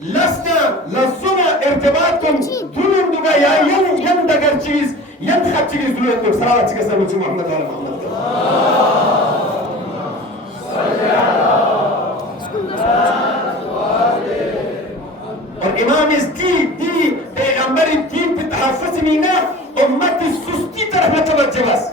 لسنا لزنا ارتباطكم دون دوغا يا ين دغر چیز ين خط چیز دون تو صلوات کے سر محمد علی محمد اور امام اس دی پیغمبر دین پہ تحفظ مینا امت سستی طرف نہ توجہ بس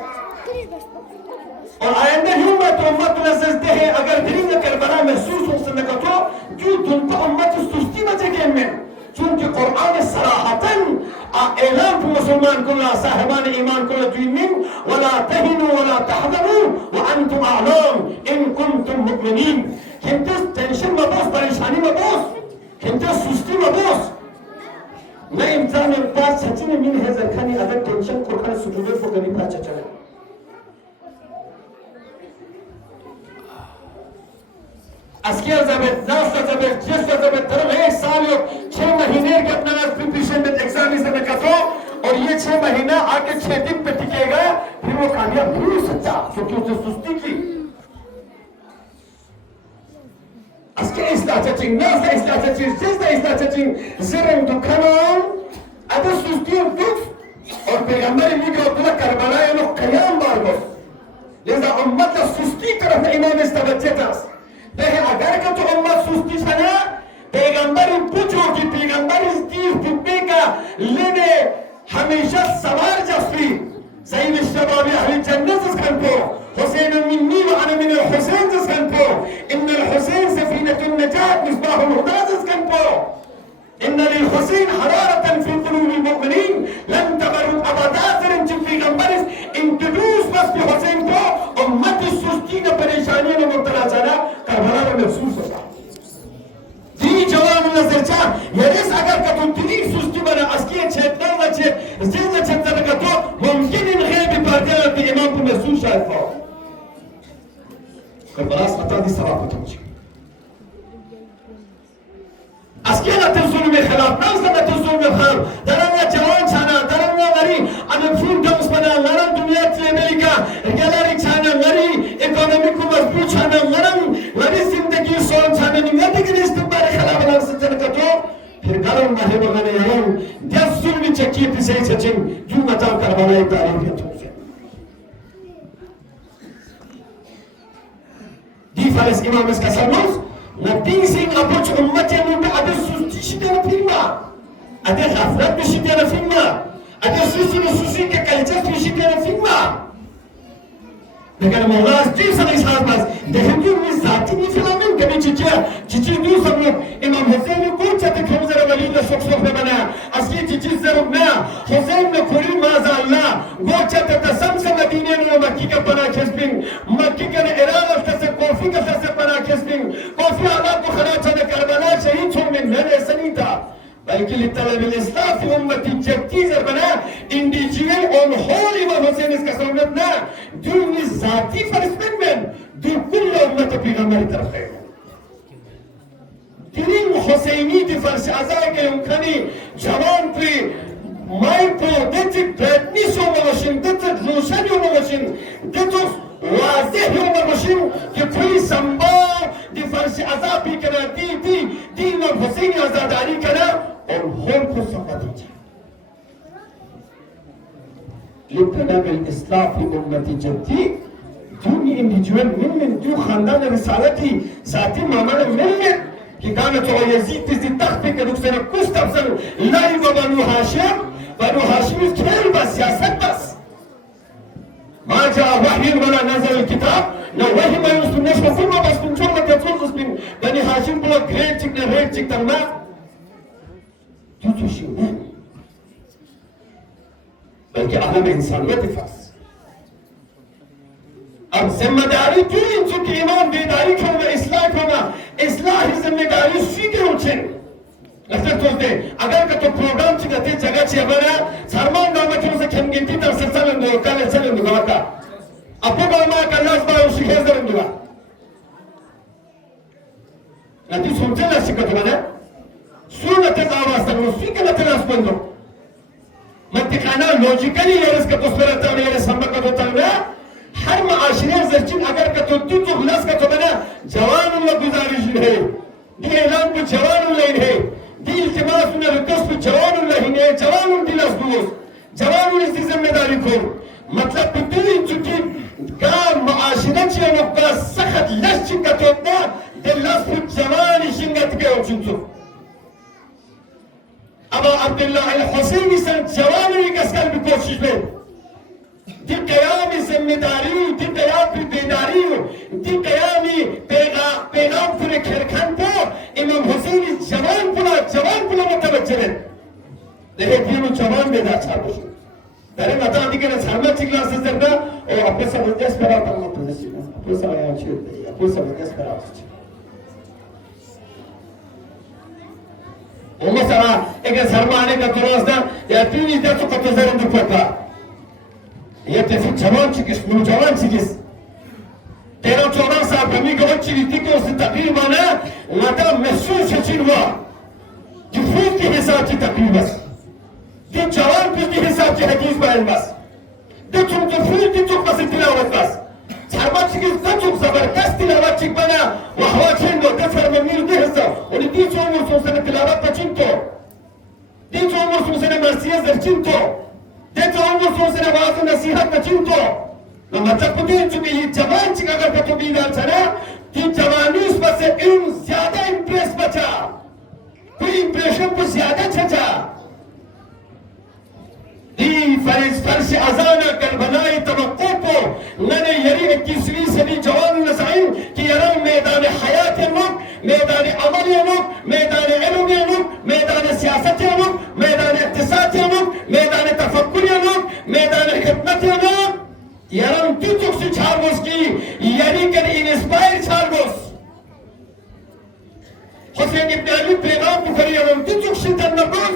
اور آئندہ ہمت امت نزدہ ہے اگر دین کربلا محسوس ہو سنگا تو جو دن تو امت سستی بچے گئے میں چونکہ قرآن صراحتاً اعلان پر مسلمان کلا صاحبان ایمان کلا دویمین ولا تہنوا ولا تحزنوا وانتم اعلام ان کنتم مؤمنین ہمتس ٹینشن مبوس پریشانی مبوس ہمتس سستی مبوس میں امتحان پاس سچی میں من ہے زرخانی اگر ٹینشن قرآن سجودے کو گریب پاس چلے اسکیل زبط، ناس زبط، جس زبط طرف ایک سال ہو 6 مہینے کے اپنا ناس پریپریشن میں ایگزامی سے میں کہتا ہوں اور یہ 6 مہینہ آگے 6 دن پہ ٹکے گا پھر وہ کامیاب نہیں ہو سکتا کیونکہ اسے سستی کی اسکیل اصلاح چچنگ، ناس اصلاح چچنگ، جس اصلاح چچنگ زرم دکھنان ادھا سستی اور دکھ اور پیغمبر میگا اتنا کربلا ہے انہوں قیام بار گفت لذا امت سستی طرف امام استوجہ تاس دیکھیں اگر کہ تو امت سستی سنا پیغمبر پوچھو کہ پیغمبر اس تیر فتنے کا لینے ہمیشہ سوار جسوی سید الشباب اہل جنت اس کھنپو حسین منی وانا من الحسین جس کھنپو ان الحسین سفینة النجات مصباح الہدا جس کھنپو ان للحسین حرارة في قلوب المؤمنین لن تبرد ابدا فرن چن پیغمبر انتدوس بس پہ حسین کو امت سستی نہ پریشانی نہ مبتلا چانا کربلا میں محسوس ہوتا دی جوان نظر چاہ یریس اگر کتو تنی سستی بنا اسکی چھتنا وچے زیدہ چھتنا کتو ممکن ان غیب پاردیانا پی امام کو محسوس شاید پاو کربلا ستا دی سواب کتو چی اسکی نتر ظلم خلاف نازل نتر ظلم خلاف درنگا جوان چانا درنگا غری انفون دمس بنا لرم دنیا تلی ملکا گلاری چانا غری اکانومی کو مضبوط چانا غری زندگی سون چانا نمیتی که استقبال خلاف نازل چانا کتو پھر گرم مہی بغنی یرم دیس ظلمی چکی پیسی سچن جو مطاب کربانا ایک تعریف یا توفی دی فارس امام اس کا سرموز نبی سنگ اپوچ امتی نوٹا ادھے سستی شدینا فیلما ادھے غفلت بشدینا فیلما ادھے سوسی نسوسی کے کلچس بشدینا فیلما لیکن مولا از دیو سن احساس باز دہنگی میں ذاتی نہیں فیلامن کبھی چچی دیو سن لوگ امام حسین نے کوچ چاہتے کھوزر ولی اللہ سوک میں بنا اسی چچی زرب نا حسین نے کھولی مازا اللہ گوچ چاہتے تسم سے مدینے نے مکی کا بنا کھسبن مکی کا ایران افتا سے کوفی کا سے بنا کھسبن کوفی آلات کو خدا چاہتے کربلا شہید چھوڑ میں نے ایسا نہیں تھا بلکہ لطلب الاسلاف فی امتی جبتی زربنا انڈیجیول اون ہول امام حسین اس کا سہولت نا دونی ذاتی فرسمن میں دو کل امت پیغمبری طرف ہے ترین حسینی دی فرش ازا کے امکانی جوان پری مائی پو دیتی برائٹنیس ہو مغشن دیتی روشن ہو مغشن دیتی واضح ہو مغشن کہ کوئی سنبھاؤ دی فرش ازا بھی کنا دی امام حسینی ازاداری کنا اور ہون کو سمجھ دیجئے لطلب الاسلاف فی امتی جبتی دونی انڈیجوال من دو خاندان رسالتی ذاتی مامان من کہ كانت يزيد تزي تخفي كدوك سنة كست أفضل لا يبقى بنو هاشم كير بس سياسات بس ما جاء وحي ولا نزل الكتاب لو وحي ما يوصلناش وكل ما بس من شغلة يتصوص من بني هاشم بلا غير تكنا غير تكنا توتو شيء بلکہ عالم انسانیت فاس اب ذمہ داری تو ان سے کہ امام بیداری کھونا اصلاح کھونا اصلاح ذمہ داری سیدھے اچھیں لفظ توستے اگر کہ تو پروگرام چکتے جگہ چھے بنا سرمان نامہ کیوں سے کھن گنتی تر سلسل اندو کالے سل اندو گواتا اپو گلما کرنا اس بار اسی خیزر اندو گا نتی سنچے لشی کتو بنا سونت آواز تنو سیکھ نتی لاس بندو منطقانا لوجیکلی یرس کا تصویرتا و یرس ہمبا کا دوتا ہے ہر معاشرے زرچین اگر کا تو خلاص کا تو بنا جوان اللہ گزارش ہے دی اعلان کو جوان اللہ ہے جماعت الدوست جوان اللهینه جوان دل از دوست جوان از ذمه‌داری کن مطلب بدون چونکه که معاشرت چیه نقطه سخت لش چینگه توبنا دل از خود جوانی شینگه تکه اوچونتو اما عبدالله الحسینی سن جوانی کسکل بی کوشش بید دی قیامی ذمه‌داری دی قیامی بیداری دی قیامی پیغام کنه کرکن پا امام حسینی جوان پلا متوجه بید دیگه دیونو جوان بیدار چار بشون در این مطمئن دیگه نسرمه چی کلاس زرده او اپو سمجھے اسپرات هم مطلسی اپو سمجھے چی ہوتی اپو سمجھے اسپرات چی o mesela eğer sarmane katılmazsa ya tüm de çok katılırım bu konuda. Ya tefik cavan çıkış, bu cavan çıkış. Tera çoğdan sahibi ki o çiftlik olsun takribanı, madem mesul seçil var. Cüfut ki hesapçı takrilmez. De cavan bir hesapçı hadis beğenmez. De çok cüfut de çok basit tilavetmez. Sarma çıkışsa çok zaberdest tilavet çıkmana, vahva çendo, defer memnun değilse, onu diç olursun sana tilavet kaçın to. Diç olursun sana mersiye zerçin to. Diç olursun sana bazı nasihat kaçın to. Ama çok değil çünkü cavan çıkar katı bidar sana, ki cavanı üspası en ziyade impres baca. Bu impression bu ziyade çaça. دی فرش ازانا کربلای توقف ننے یری 21ویں صدی جوان نسائن کہ یرم میدان حیات نوک میدان عمل نوک میدان علم نوک میدان سیاست نوک میدان اقتصاد نوک میدان تفکر نوک میدان خدمت نوک یرم تو چکسی چارگوز کی یری کر انسپائر چارگوز حسین ابن علی پیغام بخری یرم تو چکسی تنبوز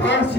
5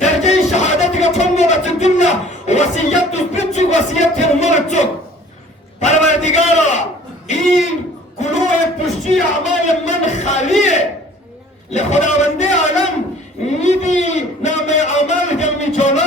درجه شهادت که چون نوبت دنیا وصیت تثبت شد وصیت مرد شد پروردگارا این گلوه پشتی اعمال من خالیه لخداوند عالم نیدی نام اعمال جمعی چونا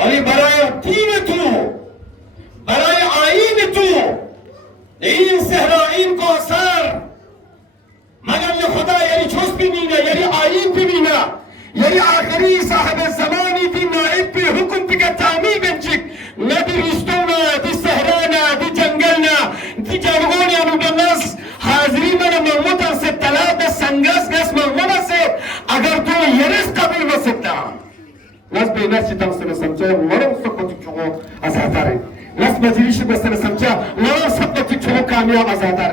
ولی برای دین تو برای آیین تو این صحرا این کوثر مگر خدا یعنی چوز مسلمين يلي آيين بمينا يلي آخري صاحب الزمان دي نائب بالحكم بك تعمي بنجك ندي رشتونا دي سهرانا دي جنگلنا دي جارغونيا نودناس حاضری من محمود سے طلاب سنگاس گس محمود سے اگر تو يرس قبل وسطا ناس بيناس تنسل سمجا ورم سقط چو ازادار ناس مجلس بس سمجا ورم سقط چو کامیاب ازادار